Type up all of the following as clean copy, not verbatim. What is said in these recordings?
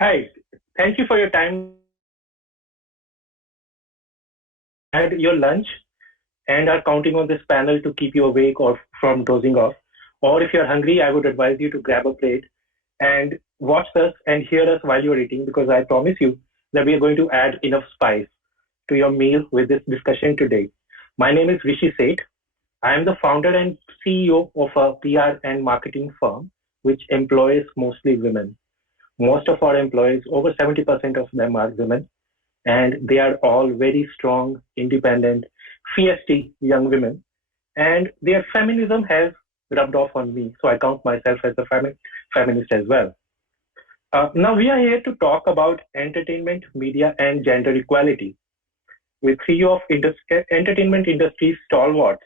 Hi, thank you for your time and your lunch and are counting on this panel to keep you awake or from dozing off. Or if you're hungry, I would advise you to grab a plate and watch us and hear us while you're eating because I promise you that we are going to add enough spice to your meal with this discussion today. My name is Rishi Seth. I am the founder and CEO of a PR and marketing firm which employs mostly women. Most of our employees, over 70% of them are women, and they are all very strong, independent, feisty young women. And their feminism has rubbed off on me, so I count myself as a feminist as well. Now, we are here to talk about entertainment, media, and gender equality with three of entertainment industry stalwarts,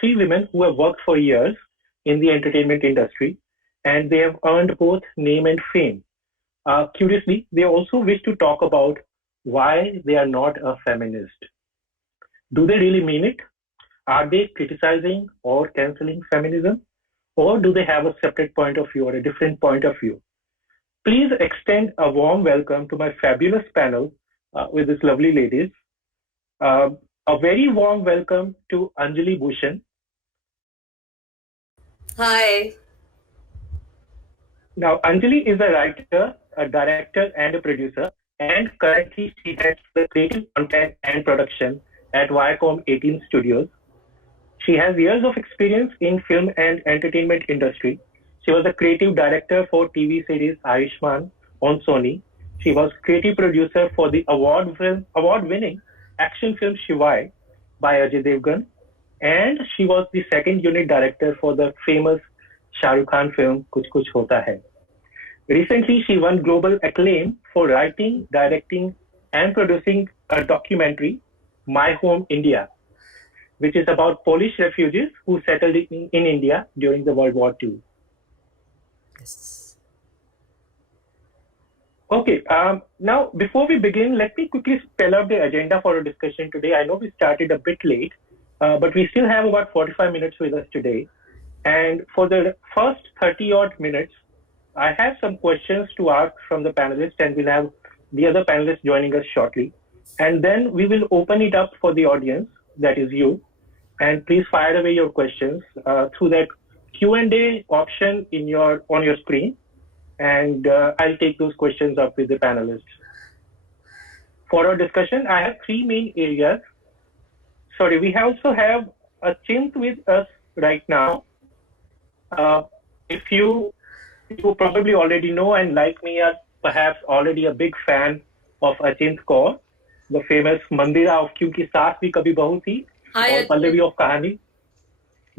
three women who have worked for years in the entertainment industry, and they have earned both name and fame. Curiously, they also wish to talk about why they are not a feminist. Do they really mean it? Are they criticizing or canceling feminism? Or do they have a separate point of view or a different point of view? Please extend a warm welcome to my fabulous panel with these lovely ladies. A very warm welcome to Anjali Bhushan. Hi. Now, Anjali is a writer, a director, and a producer, and currently she heads the creative content and production at Viacom 18 Studios. She has years of experience in film and entertainment industry. She was a creative director for TV series Ayushman on Sony. She was creative producer for the award-winning action film Shivai by Ajay Devgan, and she was the second unit director for the famous Shah Rukh Khan film Kuch Kuch Hota Hai. Recently, she won global acclaim for writing, directing, and producing a documentary, My Home India, which is about Polish refugees who settled in India during the World War II. Yes. Okay, now before we begin, let me quickly spell out the agenda for our discussion today. I know we started a bit late, but we still have about 45 minutes with us today. And for the first 30 odd minutes, I have some questions to ask from the panelists, and we'll have the other panelists joining us shortly. And then we will open it up for the audience, that is you. And please fire away your questions through that Q&A option on your screen. And I'll take those questions up with the panelists. For our discussion, I have three main areas. Sorry, we also have Achint with us right now. If you probably already know and like me are perhaps already a big fan of Achint Kaur, the famous Mandira of Kyunki Saas Bhi Kabhi Bahu Thi, or Pallavi of Kahani,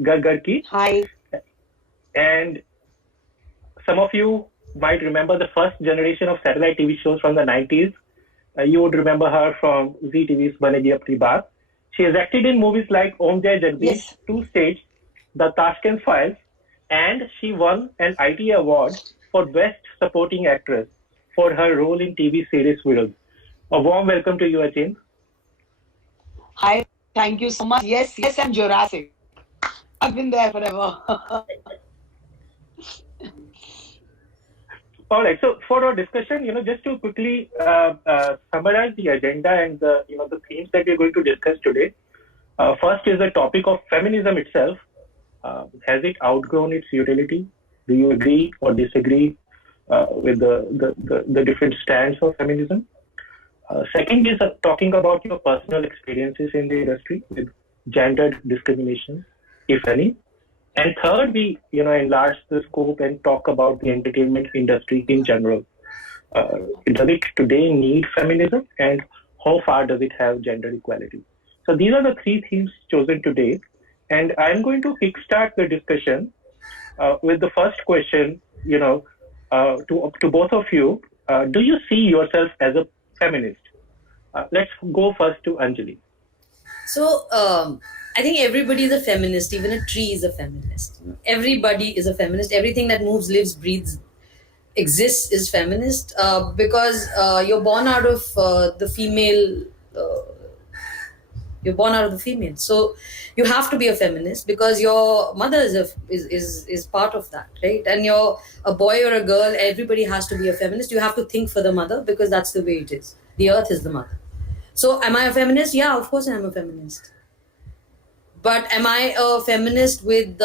Gar Gar Ki. Hi. And some of you might remember the first generation of satellite TV shows from the 90s. You would remember her from Zee TV's Banegi Apni Baat. She has acted in movies like Om Jai Jagdish, Yes. Two Stage, The Tashkent Files, and she won an IT award for Best Supporting Actress for her role in TV series Widows. A warm welcome to you, Achint. Hi. Thank you so much. Yes, I'm Jurassic. I've been there forever. All right. So for our discussion, just to quickly summarize the agenda and the themes that we're going to discuss today. First is the topic of feminism itself. Has it outgrown its utility? Do you agree or disagree with the different stands of feminism? Second is talking about your personal experiences in the industry with gendered discrimination, if any. And third, we enlarge the scope and talk about the entertainment industry in general. Does it today need feminism, and how far does it have gender equality? So these are the three themes chosen today, and I'm going to kickstart the discussion with the first question. To both of you, do you see yourself as a feminist? Let's go first to Anjali. So, I think everybody is a feminist. Even a tree is a feminist. Everybody is a feminist. Everything that moves, lives, breathes, exists is feminist because you're born out of the female You're born out of the female. So you have to be a feminist because your mother is part of that, right? And you're a boy or a girl, everybody has to be a feminist. You have to think for the mother because that's the way it is. The earth is the mother. So am I a feminist? Yeah, of course I am a feminist. But am I a feminist with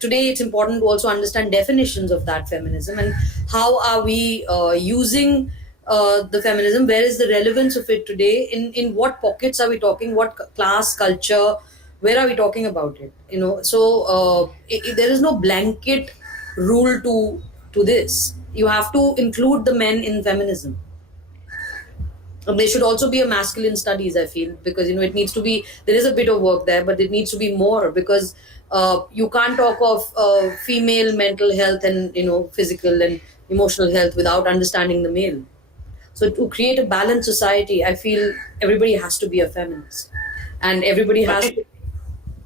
today it's important to also understand definitions of that feminism and how are we using the feminism, where is the relevance of it today, in what pockets are we talking, what class, culture, where are we talking about it, so there is no blanket rule to this. You have to include the men in feminism. There should also be a masculine studies, I feel, because it needs to be, there is a bit of work there, but it needs to be more, because you can't talk of female mental health and physical and emotional health without understanding the male. So to create a balanced society, I feel everybody has to be a feminist, and everybody has to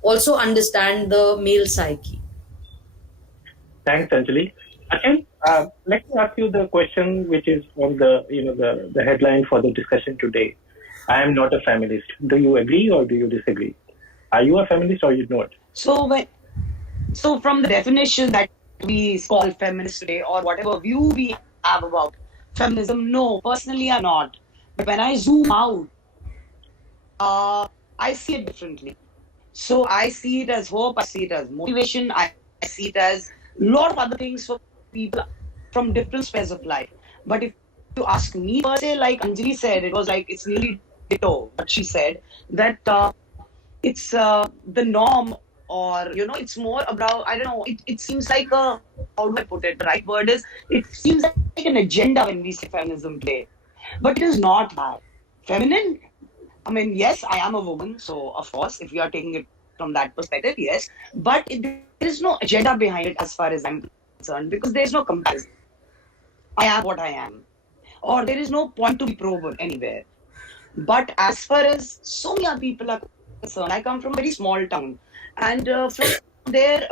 also understand the male psyche. Thanks, Anjali. Achint, let me ask you the question which is on the headline for the discussion today. I am not a feminist. Do you agree or do you disagree? Are you a feminist or you not? So from the definition that we call feminist today, or whatever view we have about feminism, no, personally I'm not. But when I zoom out, I see it differently. So I see it as hope, I see it as motivation, I see it as a lot of other things for people from different spheres of life. But if you ask me per se, like Anjali said, it was like, it's really ditto what she said, that it's the norm, or it's more about, I don't know, it seems like how do I put it, the right word is, it seems like an agenda when we say feminism today, but it is not that. Feminine, I mean, yes, I am a woman, so of course, if you are taking it from that perspective, yes, but there is no agenda behind it as far as I'm concerned, because there is no comparison. I am what I am, or there is no point to be proven anywhere. But as far as so many other people are concerned, I come from a very small town, and from there,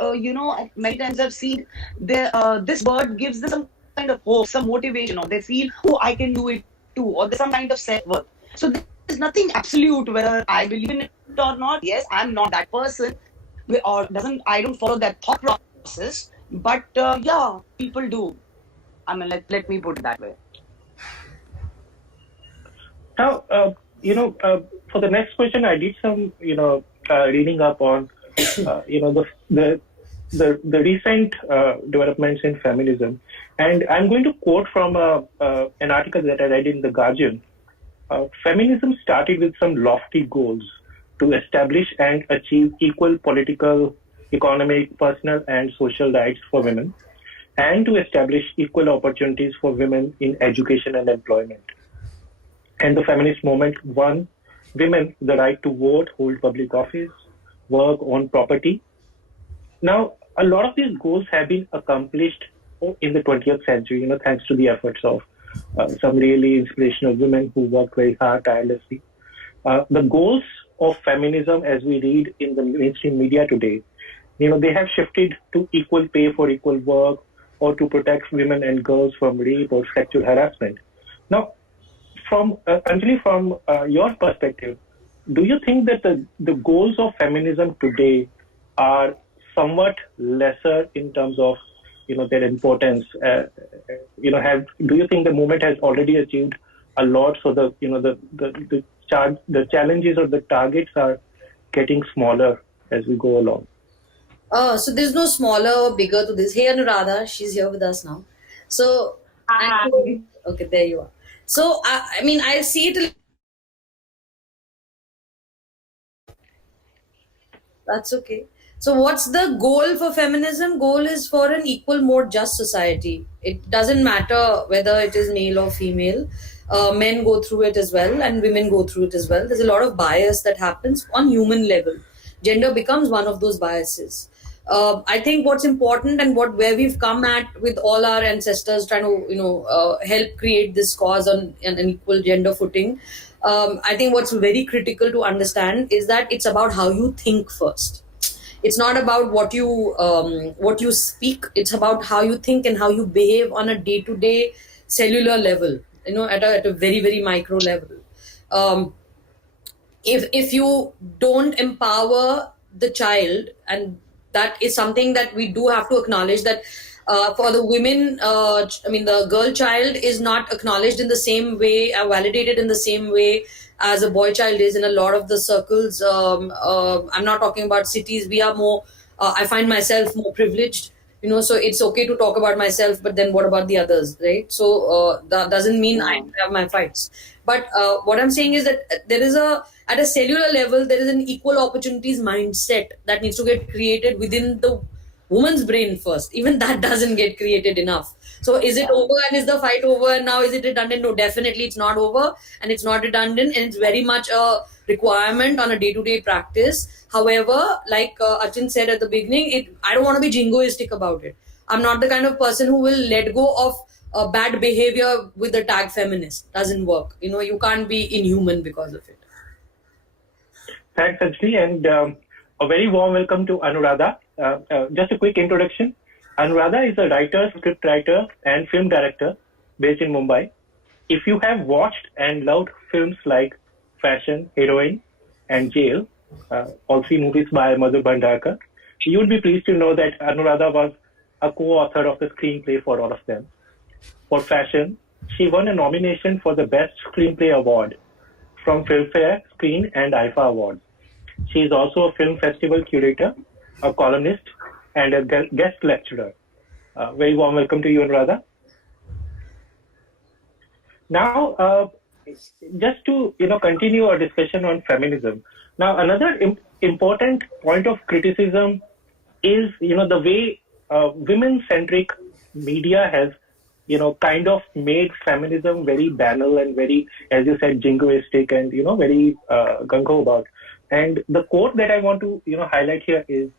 many times I've seen this word gives them some kind of hope, some motivation, or they feel, oh, I can do it too, or there's some kind of self-worth. So there's nothing absolute whether I believe in it or not. Yes, I'm not that person, or I don't follow that thought process. But yeah, people do. I mean, let me put it that way. Now, for the next question, I did some, reading up on, the recent developments in feminism, and I'm going to quote from an article that I read in The Guardian. Feminism started with some lofty goals to establish and achieve equal political, economic, personal, and social rights for women, and to establish equal opportunities for women in education and employment. And the feminist movement won women the right to vote, hold public office, work, own property. Now, a lot of these goals have been accomplished in the 20th century, thanks to the efforts of some really inspirational women who worked very hard, tirelessly. The goals of feminism, as we read in the mainstream media today, they have shifted to equal pay for equal work, or to protect women and girls from rape or sexual harassment. Now, from Anjali, from your perspective, do you think that the goals of feminism today are somewhat lesser in terms of their importance? Do you think the movement has already achieved a lot, so the challenges or the targets are getting smaller as we go along? So there's no smaller or bigger to this. Hey Anuraadha, she's here with us now. So okay, there you are. So I mean, I see it. That's okay. So what's the goal for feminism? Goal is for an equal, more just society. It doesn't matter whether it is male or female. Men go through it as well, and women go through it as well. There's a lot of bias that happens on human level. Gender becomes one of those biases. I think what's important, and where we've come at with all our ancestors trying to help create this cause on an equal gender footing. I think what's very critical to understand is that it's about how you think first. It's not about what you speak. It's about how you think and how you behave on a day-to-day cellular level. At a very, very micro level. if you don't empower the child, and that is something that we do have to acknowledge, that for the women, I mean, the girl child is not acknowledged in the same way, validated in the same way as a boy child is in a lot of the circles. I'm not talking about cities. We are more, I find myself more privileged, so it's okay to talk about myself, but then what about the others, right? So that doesn't mean I don't have my fights. But what I'm saying is that there is at a cellular level, there is an equal opportunities mindset that needs to get created within the woman's brain first. Even that doesn't get created enough. So is it over, and is the fight over, and now is it redundant? No, definitely it's not over, and it's not redundant, and it's very much a requirement on a day-to-day practice. However, like Achint said at the beginning, I don't want to be jingoistic about it. I'm not the kind of person who will let go of bad behavior with the tag feminist. Doesn't work. You can't be inhuman because of it. Thanks, Anjali, and a very warm welcome to Anuraadha. Just a quick introduction. Anuraadha is a writer, scriptwriter, and film director based in Mumbai. If you have watched and loved films like Fashion, Heroine, and Jail, all three movies by Madhur Bhandarkar, you would be pleased to know that Anuraadha was a co-author of the screenplay for all of them. For Fashion, she won a nomination for the Best Screenplay Award from Filmfare, Screen, and IFA Awards. She is also a film festival curator, a columnist, and a guest lecturer. Very warm welcome to you, Anuraadha. Now, just to continue our discussion on feminism. Now, another important point of criticism is the way women-centric media has kind of made feminism very banal and very, as you said, jingoistic and very gung-ho about. And the quote that I want to highlight here is,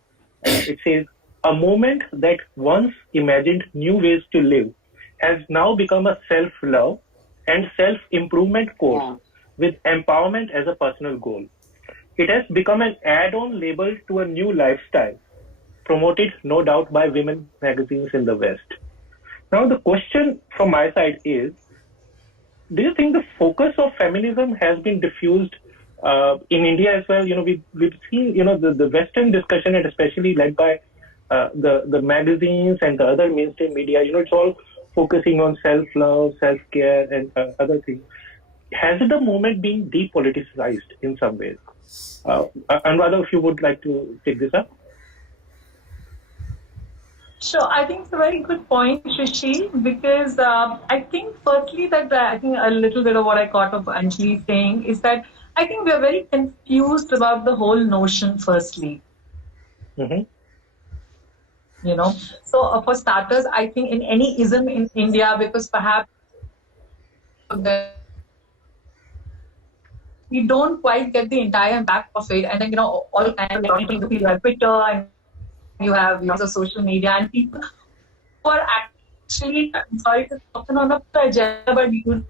it says, "A movement that once imagined new ways to live has now become a self-love and self-improvement course with empowerment as a personal goal. It has become an add-on label to a new lifestyle, promoted no doubt by women magazines in the West." Now, the question from my side is, do you think the focus of feminism has been diffused in India as well? We've seen, the Western discussion, and especially led by the magazines and the other mainstream media, it's all focusing on self-love, self-care, and other things. Has the movement been depoliticized in some ways? Anuraadha, if you would like to take this up. Sure, I think it's a very good point, Rishi, because I think firstly that I think a little bit of what I caught of Anjali saying is that I think we are very confused about the whole notion firstly. Mm-hmm. So for starters, I think in any ism in India, because perhaps we don't quite get the entire impact of it, and then all kinds of people, you have Twitter and you have lots of social media, and people who are actually, I'm sorry to talk on the agenda, but using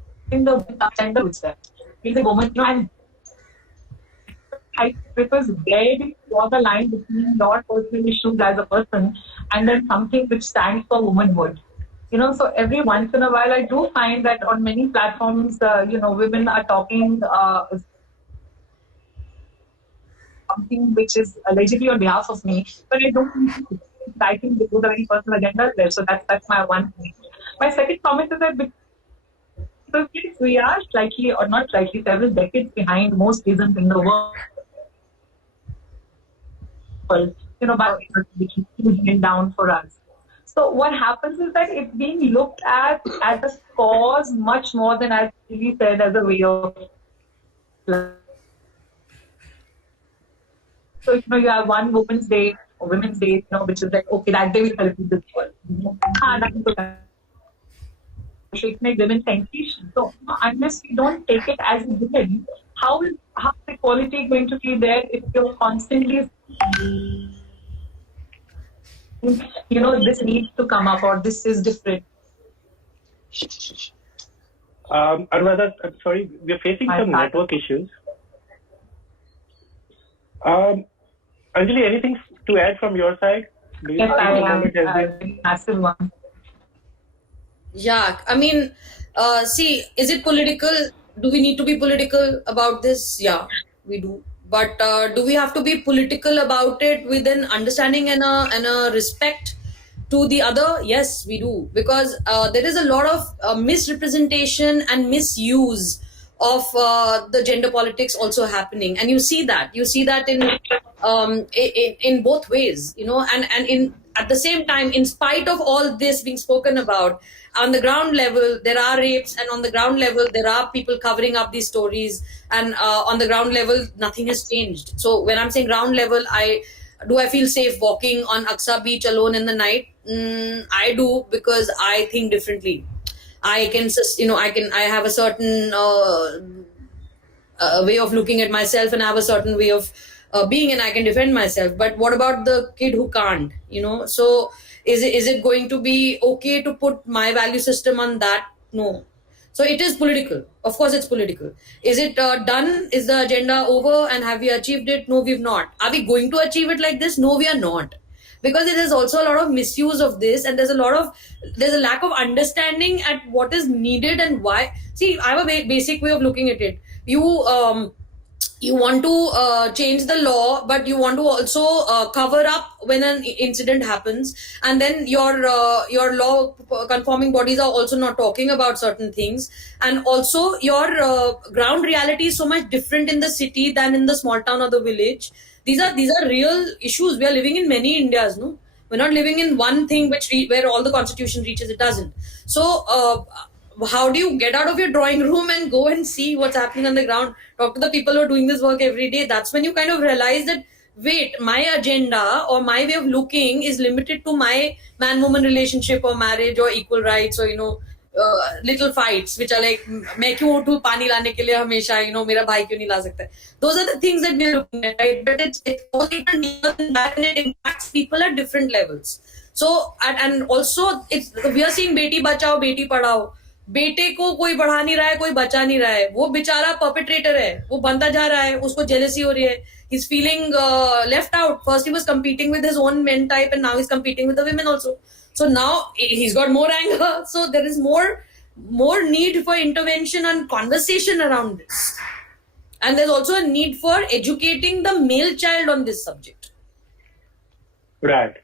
the agenda with them. Being a woman, and it was where we draw the line between your personal issues as a person and then something which stands for womanhood. So every once in a while, I do find that on many platforms, women are talking something which is allegedly on behalf of me, but I don't think they do the very personal agenda there. So that's my one thing. My second comment is that because we are slightly, or not slightly, several decades behind most isms in the world. But which is huge down for us. So what happens is that it's being looked at as a cause much more than, as we said, as a way of life. So you have one Women's Day or Women's Day, which is like, okay, that day we celebrate this world. Make women sensation. So unless we don't take it as a given, how is equality going to be there if you're constantly this needs to come up or this is different? Anuraadha, I'm sorry, we're facing some network issues. Anjali, anything to add from your side? Do you Yes, think I the have moment has been... massive one. Yeah, I mean, see, is it political? Do we need to be political about this? Yeah. we do. But do we have to be political about it with an understanding and a respect to the other? Yes, we do, because there is a lot of misrepresentation and misuse of the gender politics also happening, and you see that in both ways, and in at the same time, in spite of all this being spoken about, on the ground level there are rapes, and on the ground level there are people covering up these stories, and on the ground level nothing has changed. So when I'm saying ground level, I feel safe walking on Aksa beach alone in the night? I do, because I think differently. I can I have a certain way of looking at myself, and I have a certain way of being, and I can defend myself. But what about the kid who can't? So is it going to be okay to put my value system on that? No. So it is political. Of course, it's political. Is it done? Is the agenda over? And have we achieved it? No, we've not. Are we going to achieve it like this? No, we are not. Because there is also a lot of misuse of this, and there's a lack of understanding at what is needed and why. See, I have a basic way of looking at it. You want to change the law, but you want to also cover up when an incident happens, and then your law conforming bodies are also not talking about certain things, and also your ground reality is so much different in the city than in the small town or the village. These are real issues. We are living in many Indias, no? We're not living in one thing where all the constitution reaches. It doesn't. So how do you get out of your drawing room and go and see what's happening on the ground? Talk to the people who are doing this work every day. That's when you kind of realize that, wait, my agenda or my way of looking is limited to my man-woman relationship or marriage or equal rights, or little fights which are like, मैं क्यों उठूं पानी लाने के लिए हमेशा, मेरा भाई क्यों नहीं ला सकता है. Those are the things that we're looking at, right? But it's all even deeper than that, and it impacts people at different levels. So and also we are seeing Beti Bachao Beti Padhao. बेटे को कोई बढ़ा नहीं रहा है, कोई बचा नहीं रहा है. वो बेचारा परपेट्रेटर है, वो बनता जा रहा है, उसको जेलसी हो रही है. He's feeling left out. First he was competing with his own men type, and now he's competing with the women also. So now he's got more anger. So there is more need for intervention and conversation around this. And there's also a need for educating the male child on this subject. Right.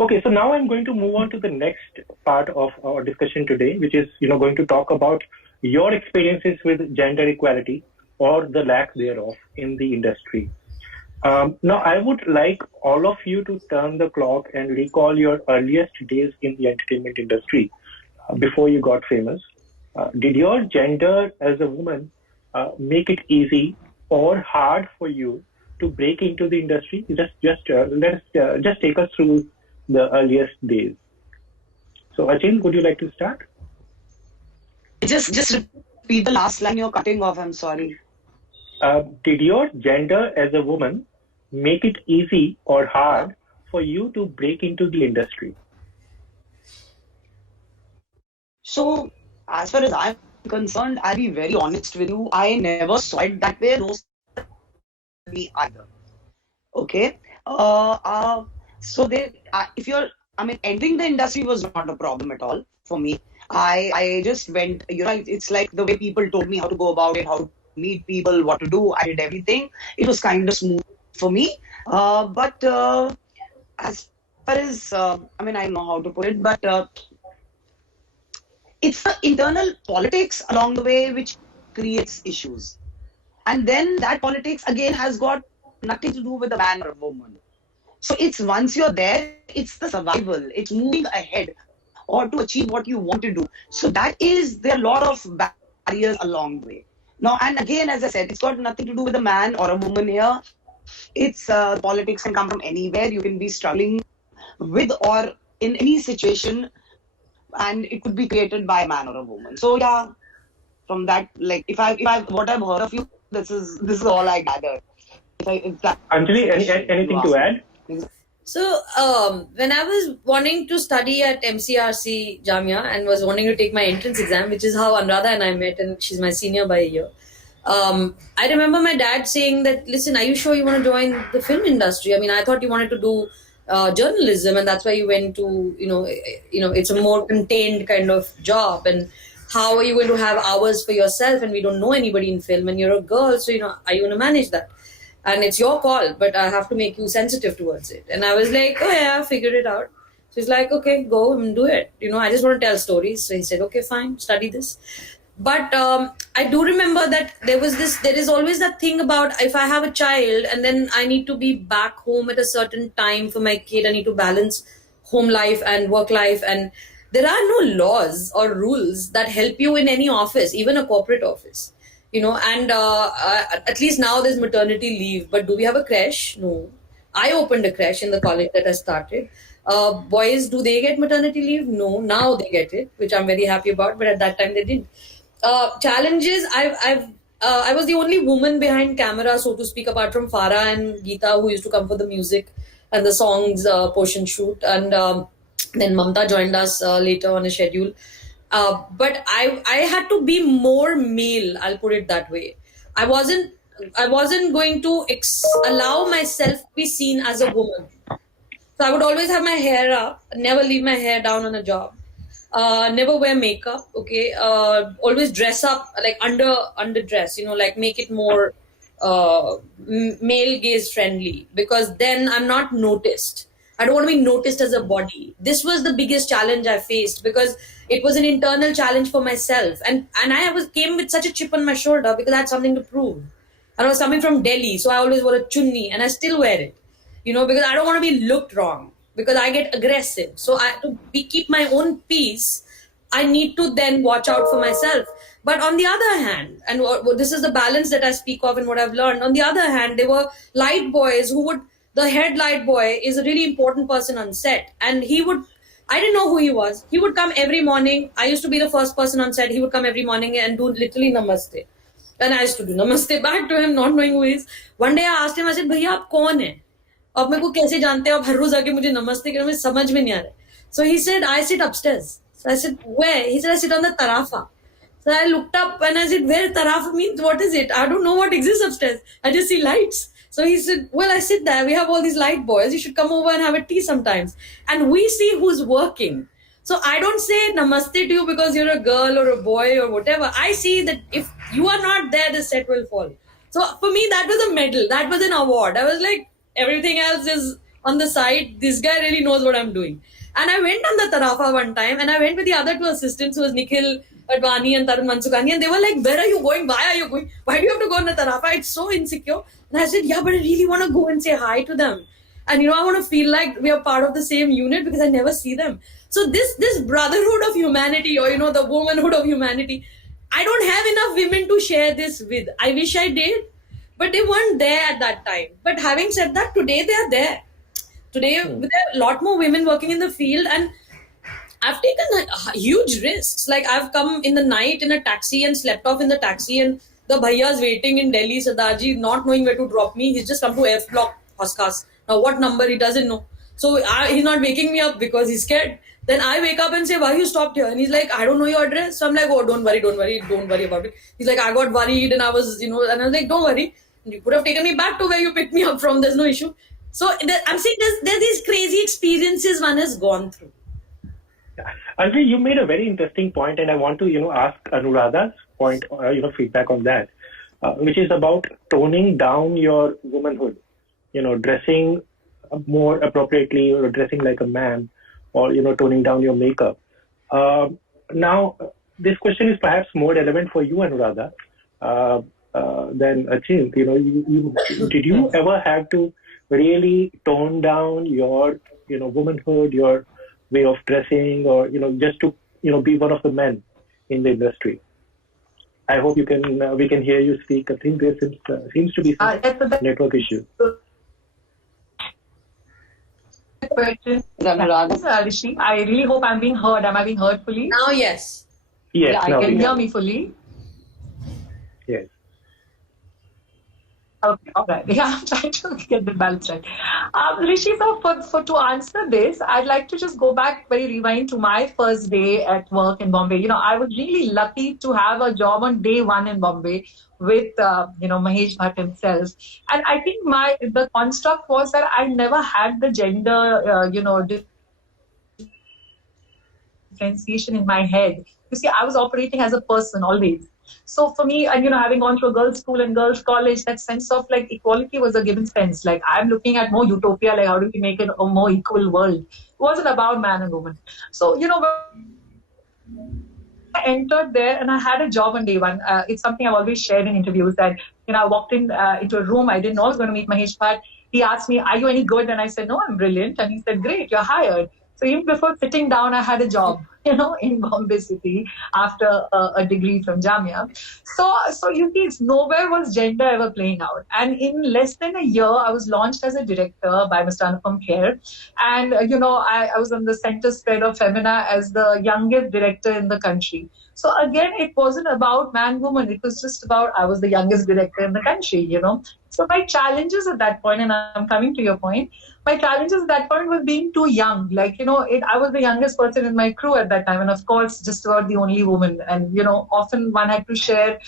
Okay, so now I'm going to move on to the next part of our discussion today, which is going to talk about your experiences with gender equality or the lack thereof in the industry. Now, I would like all of you to turn the clock and recall your earliest days in the entertainment industry before you got famous. Did your gender as a woman make it easy or hard for you to break into the industry? Let's take us through the earliest days. So, Achint, would you like to start? Just repeat the last line. You're cutting off. I'm sorry. Did your gender as a woman make it easy or hard for you to break into the industry? So, as far as I'm concerned, I'll be very honest with you. I never saw it that way. No, me either. Okay. So entering the industry was not a problem at all for me. I just went. It's like the way people told me how to go about it, how to meet people, what to do. I did everything. It was kind of smooth for me. But as far as I don't know how to put it, but it's the internal politics along the way which creates issues. And then that politics again has got nothing to do with a man or a woman. So it's once you're there, it's the survival, it's moving ahead or to achieve what you want to do. So there are a lot of barriers along the way. Now, and again, as I said, it's got nothing to do with a man or a woman here. It's politics can come from anywhere. You can be struggling with or in any situation, and it could be created by a man or a woman. So yeah, from that, like if I what I've heard of you, this is all I gathered. Anjali, anything to add? So when I was wanting to study at MCRC Jamia and was wanting to take my entrance exam, which is how Anuraadha and I met, and she's my senior by a year. I remember my dad saying that, listen, are you sure you want to join the film industry? I mean, I thought you wanted to do journalism, and that's why you went to, it's a more contained kind of job. And how are you going to have hours for yourself, and we don't know anybody in film, and you're a girl, so are you going to manage that? And it's your call, but I have to make you sensitive towards it. And I was like, oh yeah, figured it out. So he's like, okay, go and do it. I just want to tell stories. So he said, okay, fine, study this. But I do remember that there is always that thing about if I have a child and then I need to be back home at a certain time for my kid, I need to balance home life and work life. And there are no laws or rules that help you in any office, even a corporate office. And at least now there's maternity leave. But do we have a creche? No. I opened a creche in the college that I started. Boys, do they get maternity leave? No. Now they get it, which I'm very happy about. But at that time they didn't. Challenges. I was the only woman behind camera, so to speak, apart from Farah and Geeta, who used to come for the music and the songs portion shoot. And then Mamta joined us later on a schedule. But I had to be more male. I'll put it that way. I wasn't going to allow myself to be seen as a woman. So I would always have my hair up, never leave my hair down on a job, never wear makeup. Okay, always dress up like underdress. Like make it more male gaze friendly, because then I'm not noticed. I don't want to be noticed as a body. This was the biggest challenge I faced, because it was an internal challenge for myself. And I came with such a chip on my shoulder because I had something to prove. And I was coming from Delhi, so I always wore a chunni, and I still wear it. Because I don't want to be looked wrong, because I get aggressive. So keep my own peace, I need to then watch out for myself. But on the other hand, and this is the balance that I speak of and what I've learned, on the other hand, there were light boys the head light boy is a really important person on set, and I didn't know who he was. He would come every morning. I used to be the first person on set. He would come every morning and do literally namaste. And I used to do namaste back to him, not knowing who he is. One day I asked him, I said, भैया आप कौन है? आप मेरे को कैसे जानते हो? आप हर रोज आके मुझे नमस्ते करो, मुझे समझ में नहीं आ रहा. So he said, I sit upstairs. So I said, where? He said, I sit on the tarafa. So I looked up and I said, where tarafa means? What is it? I don't know what exists upstairs. I just see lights. So he said, well, I sit there. We have all these light boys. You should come over and have a tea sometimes. And we see who's working. So I don't say namaste to you because you're a girl or a boy or whatever. I see that if you are not there, the set will fall. So for me, that was a medal. That was an award. I was like, everything else is on the side. This guy really knows what I'm doing. And I went on the Tarafa one time, and I went with the other two assistants, who was Nikhil Advani and Tarun Mansukani, and they were like, where are you going? Why are you going? Why do you have to go on the Tarafa? It's so insecure. And I said, yeah, but I really want to go and say hi to them. And, I want to feel like we are part of the same unit, because I never see them. So this brotherhood of humanity, or, the womanhood of humanity, I don't have enough women to share this with. I wish I did, but they weren't there at that time. But having said that, today they are there. Today, there are a lot more women working in the field, and I've taken huge risks. Like, I've come in the night in a taxi and slept off in the taxi, and the bhaiya's waiting in Delhi, Sardarji, not knowing where to drop me. He's just come to F block, Hoskas. Now, what number, he doesn't know. So, he's not waking me up because he's scared. Then I wake up and say, why you stopped here? And he's like, I don't know your address. So I'm like, oh, don't worry about it. He's like, I got worried, and I was, and I was like, don't worry. You could have taken me back to where you picked me up from. There's no issue. So I'm saying there's these crazy experiences one has gone through. Anjali, you made a very interesting point, and I want to, ask Anuraadha's point, feedback on that, which is about toning down your womanhood, dressing more appropriately, or dressing like a man, or, toning down your makeup. Now, this question is perhaps more relevant for you, Anuraadha, than Achint. Did you ever have to really tone down your, womanhood, your way of dressing, or, just to, be one of the men in the industry? I hope we can hear you speak. I think there seems to be some network issue. Question. Rishi, I really hope I'm being heard. Am I being heard fully? Now, yes. Yes. Yeah, I can hear me fully. Yes. Okay, all right. Yeah, I'm trying to get the balance right. Rishi, so to answer this, I'd like to just go back, rewind to my first day at work in Bombay. I was really lucky to have a job on day one in Bombay with, Mahesh Bhatt himself. And I think the construct was that I never had the gender, differentiation in my head. You see, I was operating as a person always. So for me, and having gone through a girls' school and girls' college, that sense of like equality was a given sense. Like I'm looking at more utopia, like how do we make it a more equal world? It wasn't about man and woman. So I entered there and I had a job on day one. It's something I've always shared in interviews that, I walked into a room. I didn't know I was going to meet Mahesh Bhatt. He asked me, "Are you any good?" And I said, "No, I'm brilliant." And he said, "Great, you're hired." So even before sitting down, I had a job, in Bombay City after a degree from Jamia. So you see, nowhere was gender ever playing out. And in less than a year, I was launched as a director by Mr. Anupam Kher. And, I was on the center spread of Femina as the youngest director in the country. So again, it wasn't about man, woman. It was just about, I was the youngest director in the country, So my challenges at that point, and I'm coming to your point, my challenges at that point was being too young. Like, I was the youngest person in my crew at that time. And of course, just about the only woman. And, often one had to share,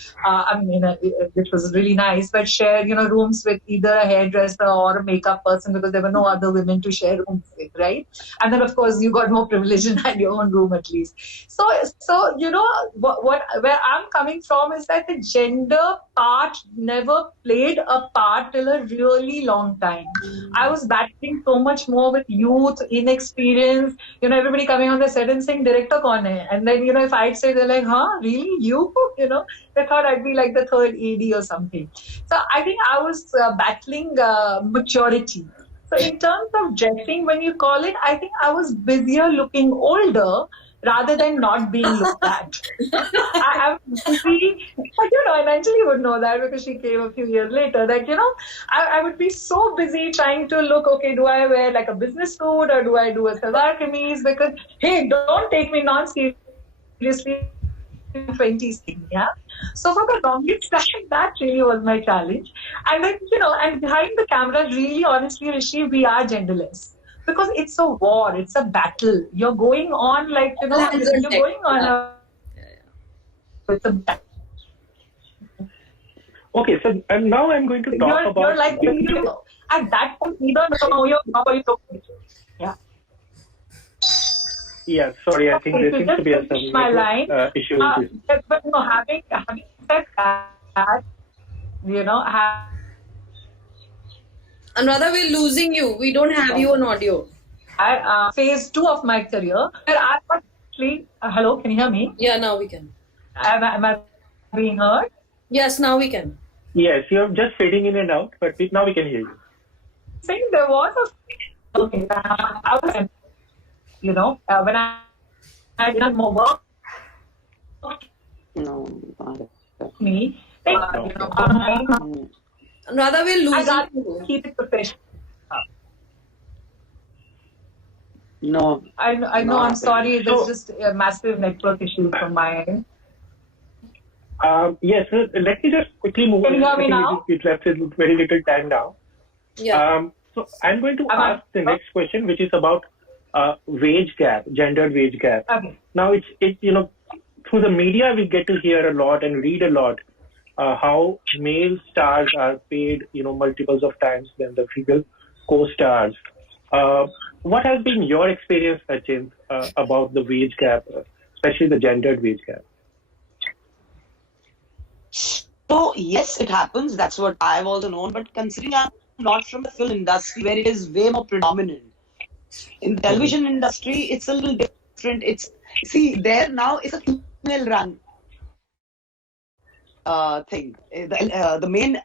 which was really nice, but share, rooms with either a hairdresser or a makeup person because there were no other women to share rooms with, right? And then, of course, you got more privilege and had your own room at least. So where I'm coming from is that the gender part never played a part till a really long time. I was battling so much more with youth, inexperience, everybody coming on the set and saying, "Director kaun hai?" And then, if I'd say, they're like, "Huh, really? You?" They thought I'd be like the third AD or something. So I think I was battling maturity. So in terms of dressing, when you call it, I think I was busier looking older rather than not being looked at. I was busy, and Anjali would know that because she came a few years later, that, I would be so busy trying to look, okay, do I wear like a business suit or do I do a salwar kameez? Because, hey, don't take me non-seriously. 20s thing, yeah. So for the longest time, that really was my challenge. And then, and behind the camera, really, honestly, Rishi, we are genderless. Because it's a war, it's a battle. You're going on like, you're going on it's a battle. Okay, so now I'm going to talk about... You're like, at that point, you don't know you're yeah. Yeah, sorry, I think there seems to be some issue. But having said that, Anuraadha, we're losing you. We don't have you on audio. Phase 2 of my career, where I actually, hello, can you hear me? Yeah, now we can. Am I being heard? Yes, now we can. Yes, you're just fading in and out, but now we can hear you. Saying there was a, okay, I was, when I had done more work, me, Anuraadha, we're losing I got you. to keep it professional. No. I know, I'm sorry, there's just a massive network issue from my end. Yes, let me just quickly move on. Can you hear me now? It left with very little time now. Yeah. So I'm going to ask the next question, which is about wage gap, gendered wage gap. Okay. Now, it's through the media, we get to hear a lot and read a lot how male stars are paid, multiples of times than the female co-stars. What has been your experience, Achint, about the wage gap, especially the gendered wage gap? So, yes, it happens. That's what I've also known. But considering I'm not from the film industry, where it is way more predominant, in the television industry, it's a little different. There now is a female-run thing. The main...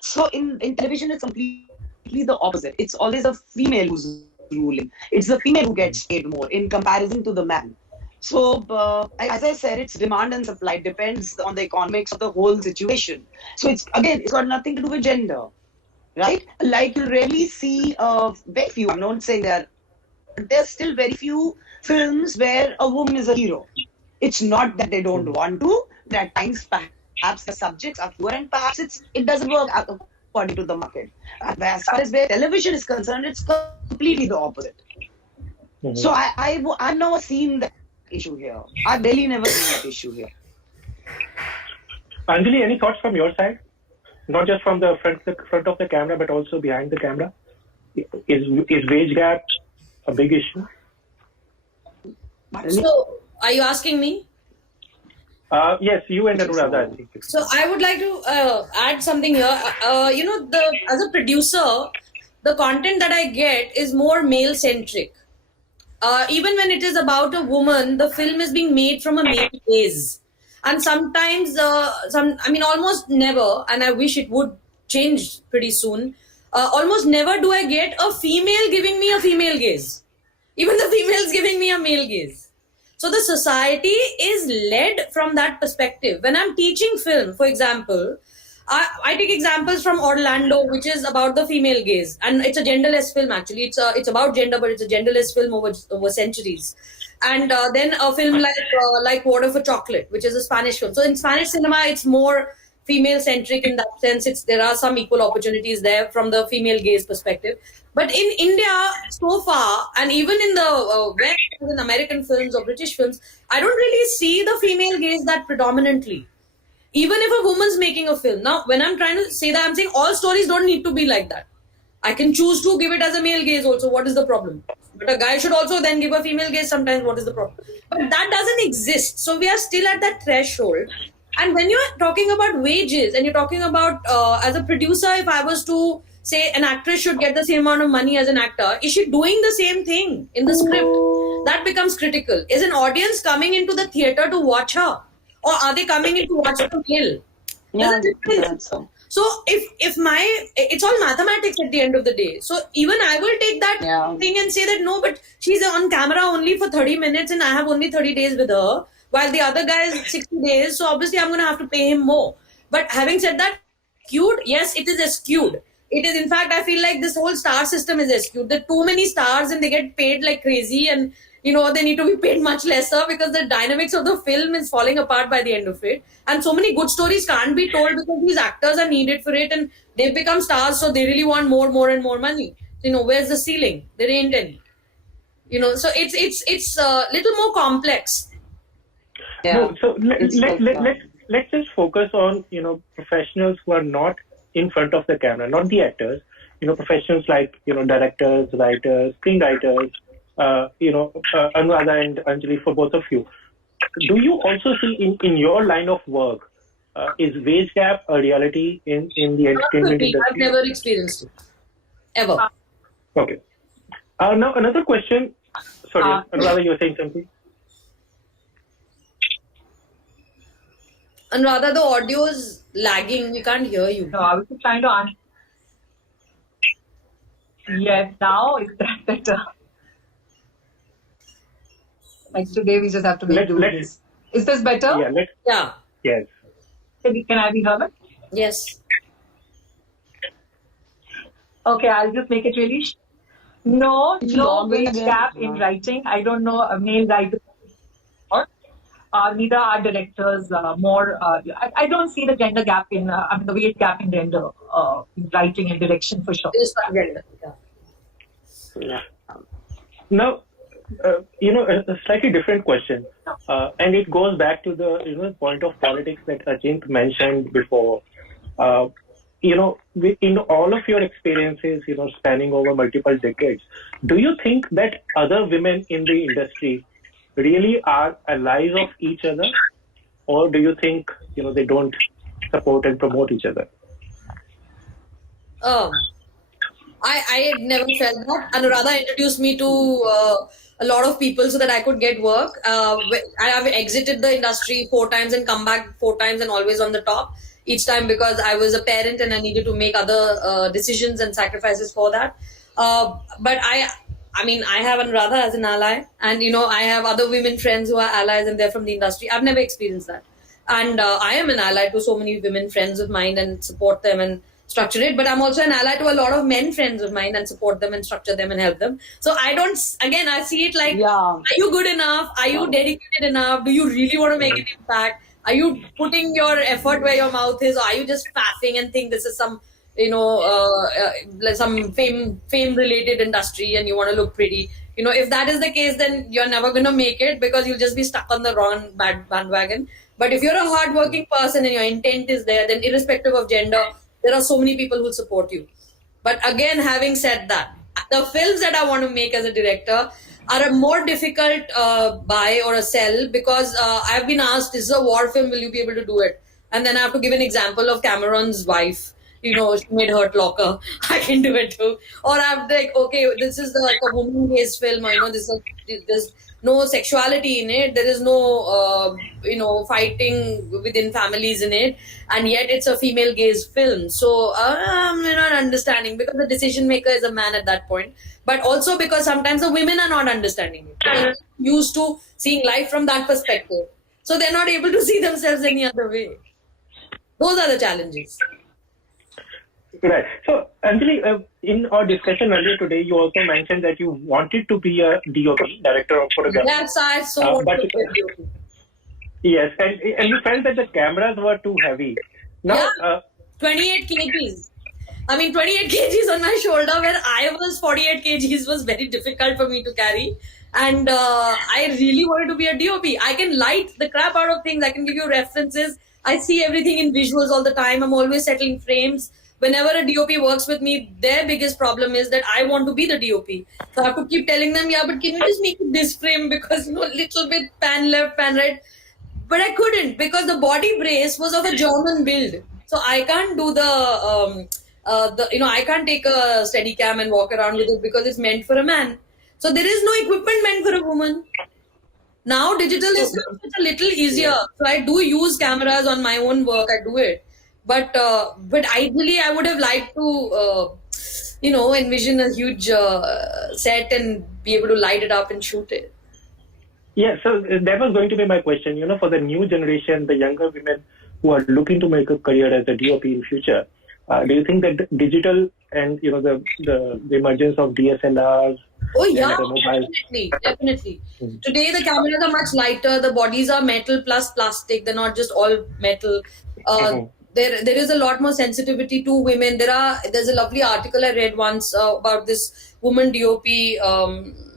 so in television, it's completely the opposite. It's always a female who's ruling. It's the female who gets paid more in comparison to the man. So, as I said, it's demand and supply. It depends on the economics of the whole situation. So, it's got nothing to do with gender, right? Like, you rarely see very few, I'm not saying that, but there's still very few films where a woman is a hero. It's not that they don't want to, but at times perhaps the subjects are fewer and perhaps it doesn't work according to the market. As far as where television is concerned, it's completely the opposite. So, I've never seen that issue here. I've really never seen that issue here. Anjali, any thoughts from your side? Not just from the front of the camera, but also behind the camera. Is wage gap a big issue? So, are you asking me? Yes, you and Anuraadha, I think. So I would like to add something here. As a producer, the content that I get is more male centric. Even when it is about a woman, the film is being made from a male gaze, and sometimes, almost never, and I wish it would change pretty soon. Almost never do I get a female giving me a female gaze. Even the females giving me a male gaze. So the society is led from that perspective. When I'm teaching film, for example, I take examples from Orlando, which is about the female gaze, and it's a genderless film. Actually, it's about gender, but it's a genderless film over centuries. And then a film like Water for Chocolate, which is a Spanish film. So in Spanish cinema, it's more female centric in that sense. There are some equal opportunities there from the female gaze perspective. But in India, so far, and even in the West, in American films or British films, I don't really see the female gaze that predominantly. Even if a woman's making a film. Now, when I'm trying to say that, I'm saying all stories don't need to be like that. I can choose to give it as a male gaze also. What is the problem? But a guy should also then give a female gaze sometimes. What is the problem? But that doesn't exist. So we are still at that threshold. And when you're talking about wages and you're talking about, as a producer, if I was to say an actress should get the same amount of money as an actor, is she doing the same thing in the script? That becomes critical. Is an audience coming into the theater to watch her? Or are they coming in to watch the film? Yeah, so if it's all mathematics at the end of the day. So even I will take that thing and say that no, but she's on camera only for 30 minutes and I have only 30 days with her, while the other guy is 60 days. So obviously I'm going to have to pay him more. But having said that, skewed, yes, it is skewed. It is, in fact, I feel like this whole star system is skewed. There are too many stars and they get paid like crazy, and they need to be paid much lesser because the dynamics of the film is falling apart by the end of it. And so many good stories can't be told because these actors are needed for it and they've become stars, so they really want more and more money. Where's the ceiling? There ain't any. So it's a little more complex. Yeah. No, so let's just focus on professionals who are not in front of the camera, not the actors. Professionals like directors, writers, screenwriters. Anuraadha and Anjali, for both of you, do you also see in your line of work, is wage gap a reality in the entertainment industry? I've never experienced it, ever. Okay. Now another question. Sorry, Anuraadha, you were saying something. Anuraadha, the audio is lagging. We can't hear you. No, I was just trying to answer. Yes, now it's better. Like today, we just have to do this. Is this better? Yeah. Yes. Can I be heard? Yes. Okay, I'll just make it really. No wage gap in writing. I don't know a male writer. Neither are directors more. I don't see the gender gap the wage gap in gender in writing and direction for sure. It's not gender. Yeah. Now, a slightly different question, and it goes back to the point of politics that Achint mentioned before. In all of your experiences, spanning over multiple decades, do you think that other women in the industry really are allies of each other, or do you think they don't support and promote each other? I had never felt that. Anuraadha introduced me to a lot of people so that I could get work. I have exited the industry 4 times and come back 4 times and always on the top. Each time because I was a parent and I needed to make other decisions and sacrifices for that. But I have Anuraadha as an ally, and I have other women friends who are allies and they're from the industry. I've never experienced that. And I am an ally to so many women friends of mine and support them and structure it, but I'm also an ally to a lot of men friends of mine and support them and structure them and help them. So I see it like, are you good enough? Are you dedicated enough? Do you really want to make an impact? Are you putting your effort where your mouth is, or are you just faffing and think this is some, some fame related industry and you want to look pretty? If that is the case, then you're never going to make it because you'll just be stuck on the wrong bandwagon. But if you're a hardworking person and your intent is there, then irrespective of gender, there are so many people who support you. But again, having said that, the films that I want to make as a director, are a more difficult buy or a sell because I've been asked, this is a war film, will you be able to do it? And then I have to give an example of Cameron's wife. You know, she made Hurt Locker. I can do it too. Or I'm like, okay, this is like a woman-based film. You know, there's no sexuality in it. There is no, fighting within families in it. And yet it's a female-gaze film. So I'm not understanding because the decision maker is a man at that point. But also because sometimes the women are not understanding it. They're used to seeing life from that perspective. So they're not able to see themselves any other way. Those are the challenges. Right. So, Anjali, in our discussion earlier today, you also mentioned that you wanted to be a DOP, director of photography. Yes, I so wanted to be a DOP. Yes, and you felt that the cameras were too heavy. Now, 28 kgs. I mean, 28 kgs on my shoulder where I was 48 kgs was very difficult for me to carry. And I really wanted to be a DOP. I can light the crap out of things. I can give you references. I see everything in visuals all the time. I'm always settling frames. Whenever a DOP works with me, their biggest problem is that I want to be the DOP. So I have to keep telling them, yeah, but can you just make it this frame because, little bit pan left, pan right. But I couldn't because the body brace was of a German build. So I can't do I can't take a steady cam and walk around with it because it's meant for a man. So there is no equipment meant for a woman. Now digital is a little easier. So I do use cameras on my own work. I do it. But ideally, I would have liked to, envision a huge set and be able to light it up and shoot it. Yeah, so that was going to be my question. For the new generation, the younger women who are looking to make a career as a DOP in future, do you think that digital and the emergence of DSLRs? Oh yeah, definitely. Mm-hmm. Today the cameras are much lighter. The bodies are metal plus plastic. They're not just all metal. There is a lot more sensitivity to women. There's a lovely article I read once about this woman DOP.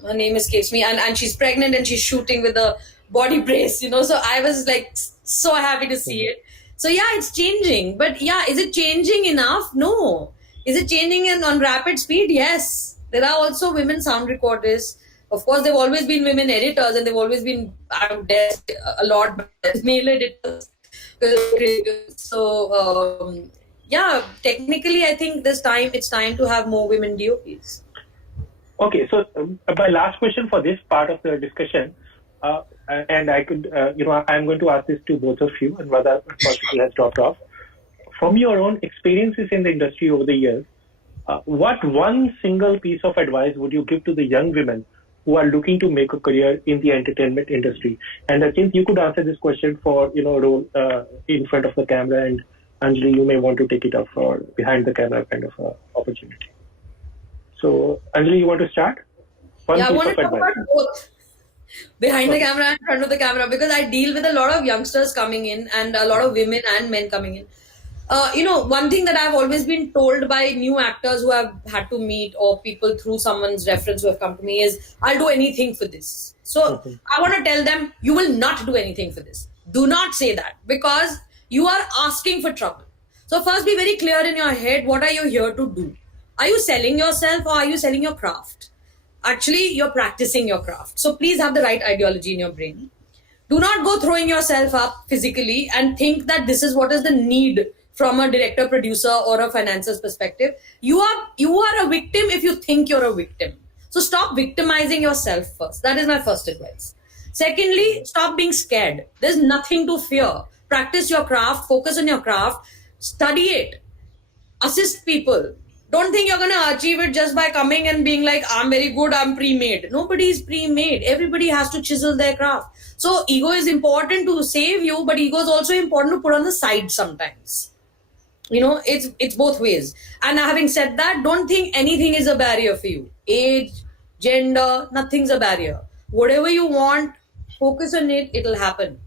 Her name escapes me, and she's pregnant and she's shooting with a body brace. So I was like so happy to see it. So yeah, it's changing. But yeah, is it changing enough? No. Is it changing on rapid speed? Yes. There are also women sound recorders. Of course, there have always been women editors, and they've always been, I would guess, a lot male editors. So technically I think it's time to have more women DOPs. Okay, so my last question for this part of the discussion, and I could, I'm going to ask this to both of you, and Radha possibly has dropped off. From your own experiences in the industry over the years, what one single piece of advice would you give to the young women who are looking to make a career in the entertainment industry? And I think you could answer this question for, role in front of the camera, and Anjali, you may want to take it up for behind the camera kind of opportunity. So, Anjali, you want to start? I want to talk about both. Behind the camera and in front of the camera, because I deal with a lot of youngsters coming in and a lot of women and men coming in. One thing that I've always been told by new actors who have had to meet or people through someone's reference who have come to me is, I'll do anything for this. So I want to tell them, you will not do anything for this. Do not say that because you are asking for trouble. So first be very clear in your head, what are you here to do? Are you selling yourself or are you selling your craft? Actually, you're practicing your craft. So please have the right ideology in your brain. Do not go throwing yourself up physically and think that this is what is the need from a director, producer, or a financer's perspective. You are a victim if you think you're a victim. So stop victimizing yourself first. That is my first advice. Secondly, stop being scared. There's nothing to fear. Practice your craft, focus on your craft, study it, assist people. Don't think you're going to achieve it just by coming and being like, I'm very good, I'm pre-made. Nobody is pre-made. Everybody has to chisel their craft. So ego is important to save you, but ego is also important to put on the side sometimes. It's both ways. And having said that, don't think anything is a barrier for you. Age, gender, nothing's a barrier. Whatever you want, focus on it, it'll happen.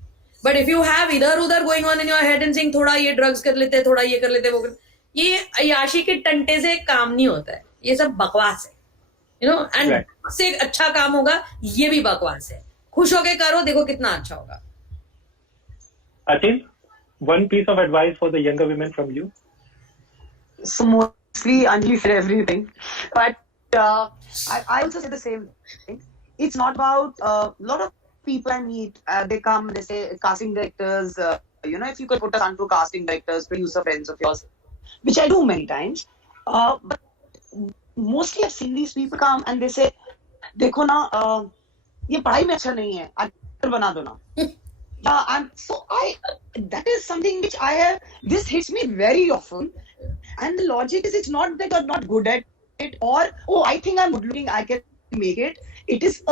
But if you have idhar-udhar going on in your head and saying, thoda ye drugs kar lete, thoda ye kar lete, wo kar, ये अय्याशी के टंटे से काम नहीं होता है. ये सब बकवास है. And से अच्छा काम होगा, ये भी बकवास है. खुश होके करो, देखो कितना अच्छा होगा. Achint, one piece of advice for the younger women from you? So mostly Anjali said everything, but I also say the same thing. it's not about a lot of people I meet. They come, they say casting directors. If you could put us onto casting directors, producer friends of yours, which I do many times. But mostly I've seen these people come and they say, "देखो ना, ये पढ़ाई में अच्छा नहीं है, actor बना दो ना." Yeah, and so that is something which this hits me very often. And the logic is, it's not that you're not good at it or, oh, I think I'm good looking, I can make it. It's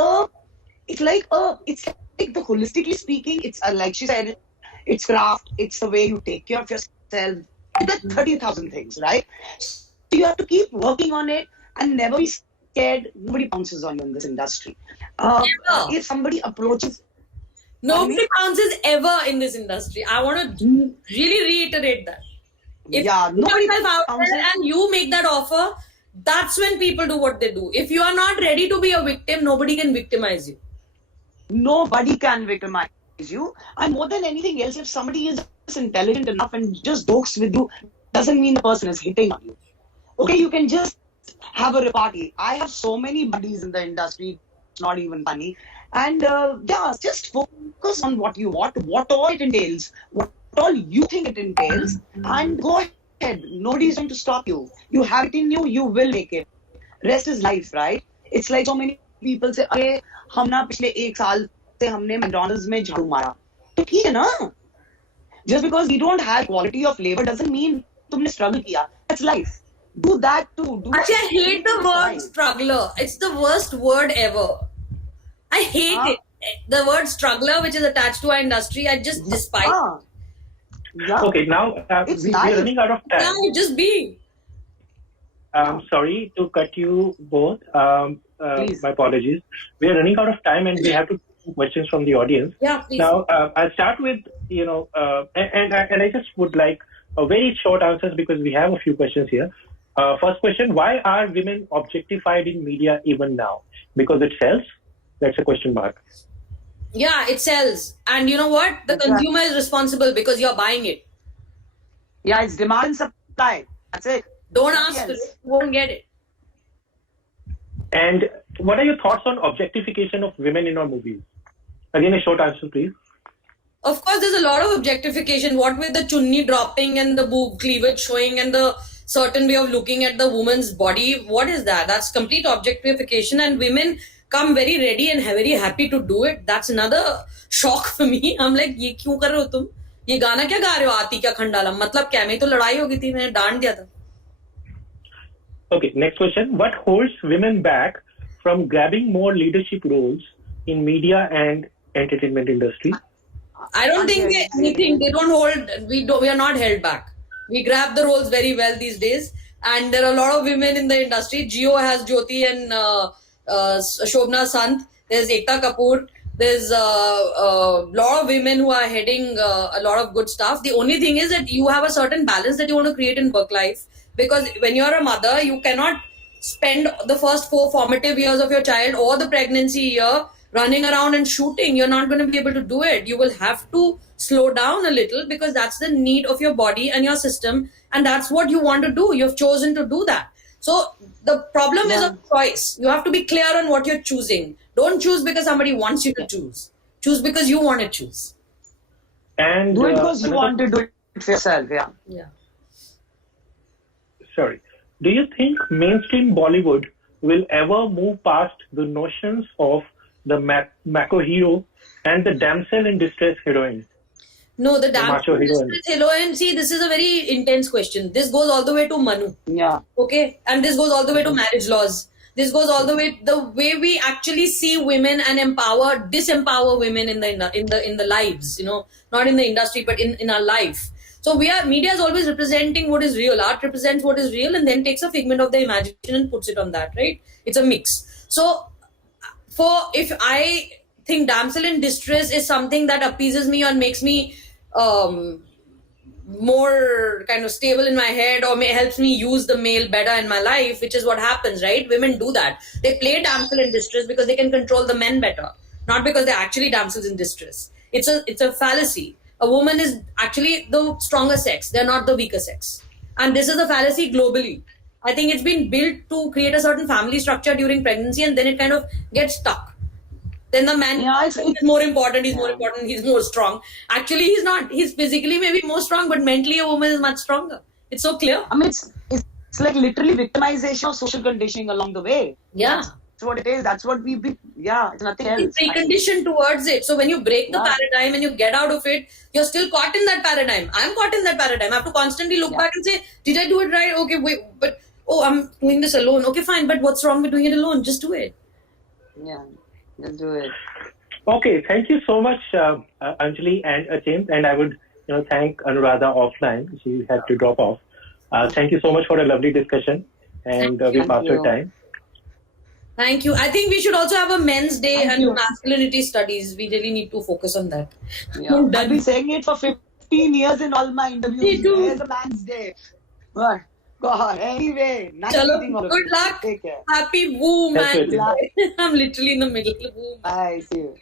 like the holistically speaking, it's like she said, it's craft, it's the way you take care of yourself. There's 30,000 things, right? So you have to keep working on it and never be scared. Nobody pounces on you in this industry. If somebody approaches, nobody pounces ever in this industry. I want to really reiterate that. If nobody pounces and you make that offer, that's when people do what they do. If you are not ready to be a victim, nobody can victimize you. Nobody can victimize you. And more than anything else, if somebody is intelligent enough and just jokes with you, doesn't mean the person is hitting on you. Okay, you can just have a repartee. I have so many buddies in the industry, it's not even funny. And just focus on what you want, what all it entails, what all you think it entails, and go ahead. Nobody is going to stop you. You have it in you, you will make it. Rest is life, right? It's like so many people say, "अरे हम ना पिछले 1 साल से हमने McDonald's में झाड़ू मारा." तो ठीक है ना? Just because we don't have quality of labor doesn't mean तुमने struggle किया. That's life. Do that too. Actually, I hate the word struggler. It's the worst word ever. I hate it. The word struggler, which is attached to our industry, I just despise. Yeah. Okay, now we're running out of time. Yeah, just be. Sorry to cut you both. My apologies. We are running out of time and we have to do questions from the audience. Yeah, please. Now, I'll start with, and I just would like a very short answers because we have a few questions here. First question, why are women objectified in media even now? Because it sells? That's a question mark. Yeah, it sells. And you know what? The consumer is responsible because you're buying it. Yeah, it's demand and supply. That's it. Don't ask for it. You won't get it. And what are your thoughts on objectification of women in our movies? Again, a short answer, please. Of course, there's a lot of objectification. What with the chunni dropping and the boob cleavage showing and the certain way of looking at the woman's body. What is that? That's complete objectification. And women come very ready and very happy to do it. That's another shock for me. I'm like, ये क्यों कर रहे हो तुम? ये गाना क्या गा रहे हो? आती क्या खंडाला? मतलब क्या? मेरी तो लड़ाई हो गई थी. मैंने डांट दिया था. Okay, next question. What holds women back from grabbing more leadership roles in media and entertainment industry? I don't think anything. They don't hold. We are not held back. We grab the roles very well these days, and there are a lot of women in the industry. Jio has Jyoti and Shobna Sant. There's Ekta Kapoor. There's a lot of women who are heading a lot of good stuff. The only thing is that you have a certain balance that you want to create in work life. Because when you're a mother, you cannot spend the first 4 formative years of your child or the pregnancy year running around and shooting. You're not going to be able to do it. You will have to slow down a little because that's the need of your body and your system. And that's what you want to do. You've chosen to do that. So the problem is a choice. You have to be clear on what you're choosing. Don't choose because somebody wants you to choose. Choose because you want to choose. And do it because you want to do it for yourself. Yeah. Sorry. Do you think mainstream Bollywood will ever move past the notions of the macho hero and the damsel in distress heroine? No, the damsel in distress heroine. See, this is a very intense question. This goes all the way to Manu. Yeah. Okay, and this goes all the way to marriage laws. This goes all the way we actually see women and disempower women in the lives. Not in the industry, but in our life. So media is always representing what is real. Art represents what is real and then takes a figment of the imagination and puts it on that, right? It's a mix. So if I think damsel in distress is something that appeases me and makes me more kind of stable in my head or helps me use the male better in my life, which is what happens, right? Women do that. They play damsel in distress because they can control the men better, not because they're actually damsels in distress. It's a fallacy. A woman is actually the stronger sex. They're not the weaker sex. And this is a fallacy globally. I think it's been built to create a certain family structure during pregnancy and then it kind of gets stuck. Then the man is more important, he's more Yeah. important, he's more strong. Actually, he's not. He's physically maybe more strong, but mentally a woman is much stronger. It's so clear. I mean, it's like literally victimization of social conditioning along the way. Yeah. That's what it is. That's what it's nothing else. It's preconditioned towards it. So when you break the paradigm and you get out of it, you're still caught in that paradigm. I'm caught in that paradigm. I have to constantly look back and say, did I do it right? Okay, wait, but I'm doing this alone. Okay, fine, but what's wrong with doing it alone? Just do it. Yeah, just do it. Okay, thank you so much, Anjali and Achint, and I would thank Anuraadha offline. She had to drop off. Thank you so much for a lovely discussion, and we passed our time. Thank you. I think we should also have a men's day and masculinity studies. We really need to focus on that. Yeah. I've been saying it for 15 years in all my interviews. Me too. There's a man's day. But God, anyway, nice meeting all of good you. luck. Take care. Happy Woo Man. That's it. I'm literally in the middle. Woo. Bye. See you.